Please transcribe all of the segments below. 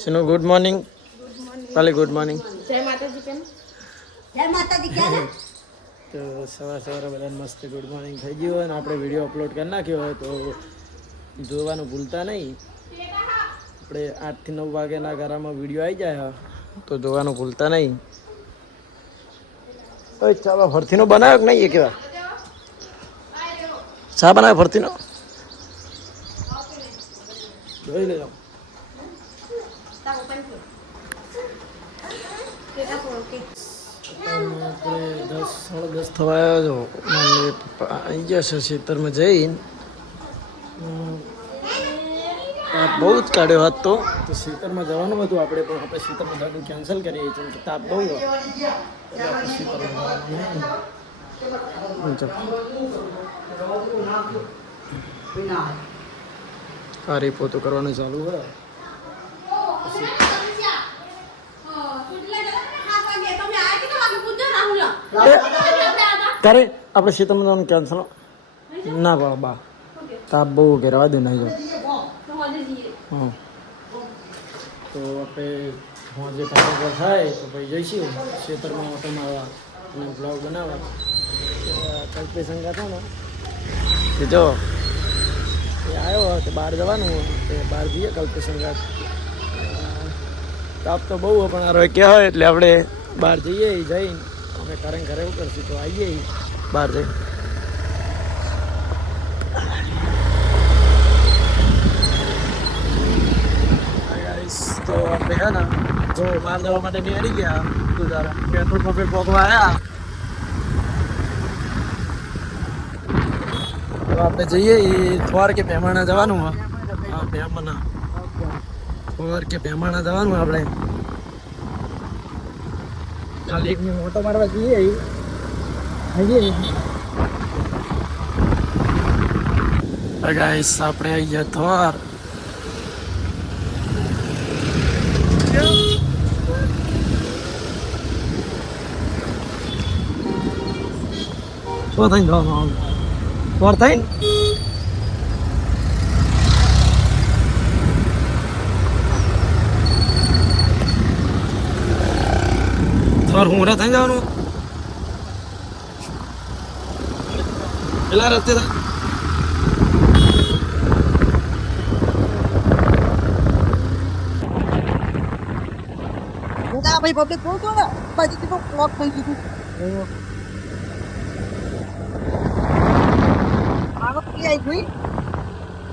Shanu good morning Pali good morning જય માતાજી કેમ? જય માતાજી કેમ તો સવાર સવારે બધાને મસ્ત ગુડ મોર્નિંગ થઈ ગયું હોય અને આપણે વીડિયો અપલોડ કરી નાખ્યો હોય તો જોવાનું ભૂલતા નહીં. આપણે આઠથી નવ વાગ્યાના ગારામાં વીડિયો આવી જાય તો જોવાનું ભૂલતા નહીં. ઓય ચાલો ફરતીનો બનાવ્યો કે નહીં એ કેવા? શા બનાવ્યો ફરતીનો? જોઈ લેજો. આપણે દસ સાડા દસ થવા આવ્યા છો મમ્મી પપ્પા આવી ગયા છે ખેતરમાં જઈને બહુ જ કાઢ્યો હાથ તો ખેતરમાં જવાનું હતું આપણે પણ આપણે ખેતરમાં જવાનું કેન્સલ કરીએ છીએ કે તાપ બહુ હોય. એટલે આપણે ખેતરમાં જવાનું નહીં. ચાલો. આ રીપો તો કરવાનું ચાલુ હોય તારે આપણે ખેતરમાં જવાનું કેન્સલ ના કરો બા. તાપ બહુ ઘેરવા દે નહીં હા તો આપણે હું જે કામ પર થાય તો ભાઈ જઈશું. ખેતરમાં ઓટો મારવા અને બ્લોગ બનાવવા. કલ્પે સંગા હતો ને જો, એ આવ્યો તે બહાર જવાનું તે બહાર જઈએ કલ્પે સંગાત તાપ તો બહુ પણ આ રોય ક્યાં હોય એટલે આપણે બહાર જઈએ જઈને. અમે ઘરે ઘરે ઉતરશું તો આવીએ બહાર જઈ. તો આપણે હે ને જો બહાર જવા માટે નીકળી ગયા ગુજારા પેટ્રોલ પંપે પહોંચવા આવ્યા તો આપણે જઈએ એ થોર કે મહેમાણા જવાનું હા. મહેમાના થોર કે મહેમાણા જવાનું આપણે. એક ઓટો મારવા જઈએ આવીએ. ગાઈસ આપણે આવી ગયા થોર શું થઈને જવાનું થોર હું થઈ જવાનું? પેલા રસ્તે ભાઈ પબ્લિક બહુ તો ને બાજુથી તો બ્લોક થઈ ગયું આગળ કે આઈ ગઈ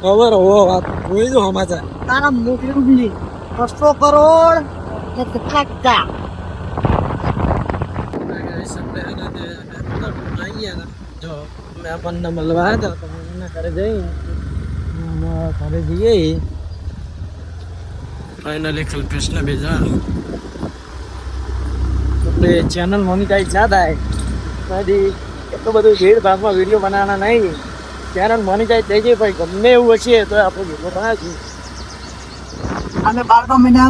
ખબર હો વાત જોઈ જો સમાચાર. તારા મોકલી બસો કરોડ ને ટકા જો મેં આપણને મળવા હતા તો એમના ઘરે જઈ ઘરે જઈએ. ફાઇનલી કલ્પેશને ભેજા આપણે ચેનલ મોનિટાઈઝ ના થાય. પછી એટલું બધું ભીડ ભાગમાં વીડિયો બનાવવાના નહીં. ચેનલ મોનિટાઈઝ થઈ જાય ભાઈ ગમે એવું હશે તો આપણે વીડિયો બનાવીશું. અને બારમા મહિના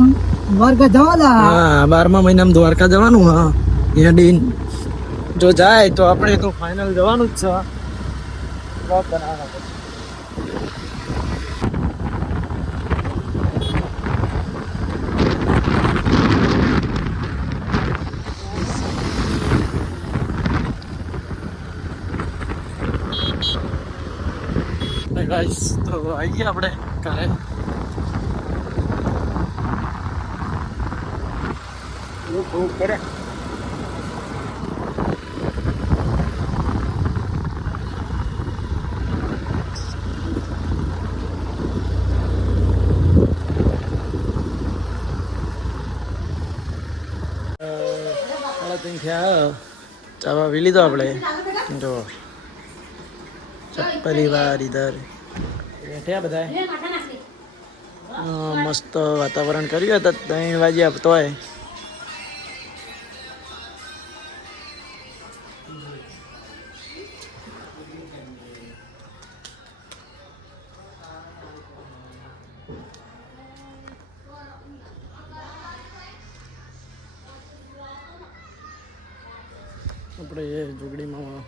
દ્વારકા જવાના? હા બારમા મહિનામાં દ્વારકા જવાનું હા. હેડીન જો જાય તો આપણે તો ફાઇનલ જવાનું જ છે. બ્લોગ બનાવવાનો ગાઈસ તો આવી ગયા આપણે કાલે ખૂબ કરે ત્રણ થયા ચાવા પી લીધો આપણે જો પરિવાર ઇધર બેઠ્યા બધા મસ્ત વાતાવરણ કર્યું હતા ત્રણ વાગે આપતો હોય આપણે એ જોગડીમાં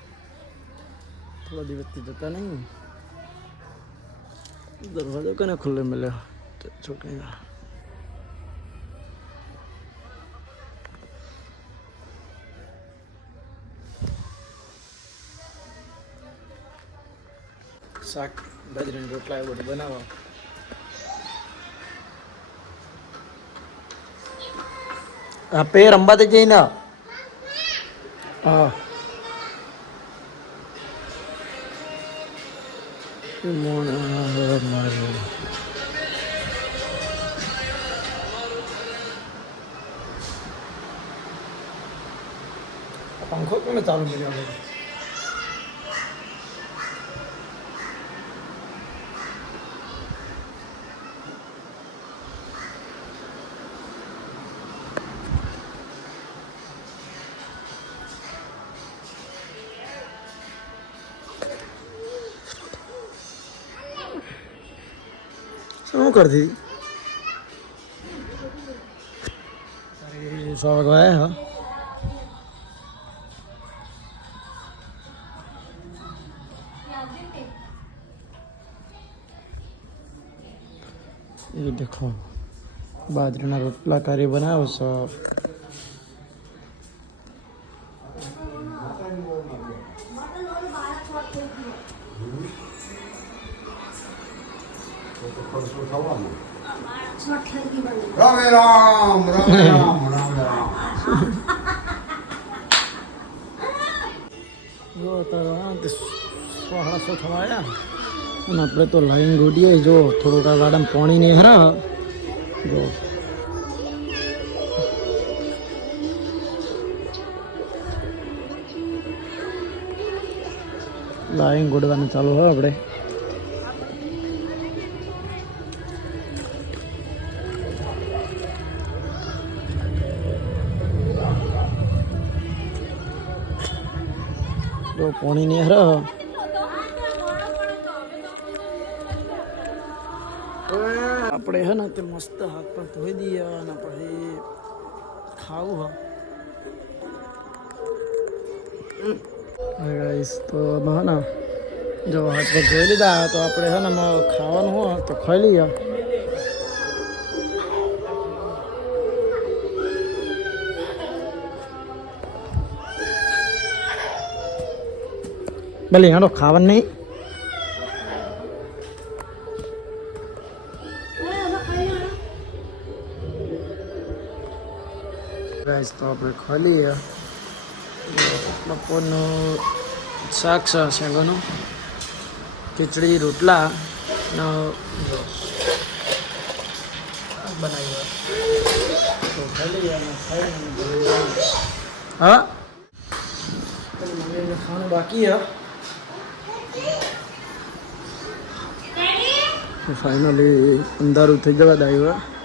થોડા દિવસથી જતા નહીં. દરવાજો કને ખુલ્લે મળ્યો? છોકરીના શાક, બાજરાની રોટલા એવું બનાવો. બનાવવા હા પેર અંબાતે જઈને હા મારે પંખો કોને ચાલુ મળ્યો શું કરતી અરે સો વાગવા હા ये देखो બાજરીના રોટલા કરી બનાવો છો રામે રામ રામે રામ અને આપણે તો લાઈન ગોડીએ જો થોડુંક આ ગાડામાં પાણી નહીં હરા. જો. લાઈન ગોડવાનું ચાલુ હોય આપણે. જો પોણી નહીં હરા આપણે હે ને તે મસ્ત હાથ પર ધોઈ દઈએ અને પછી ખાવું હા. ગાઈસ તો હે ને જો હાથ પર ધોઈ લીધા તો આપણે હે ને ખાવાનું હોય તો ખાઈ લઈએ. ભલે હેડો ખાવાનું નહીં. રાઈસ તો આપણે ખોલીએ બપોરનું શાક છે, શેંગોનું. ખીચડી, રોટલા, ને બનાવ્યું. તો ખાલી અને પછી હા? મમ્મીને ખાવાનું બાકી હે ફાઇનલી અંધારું થઈ જવા દાયું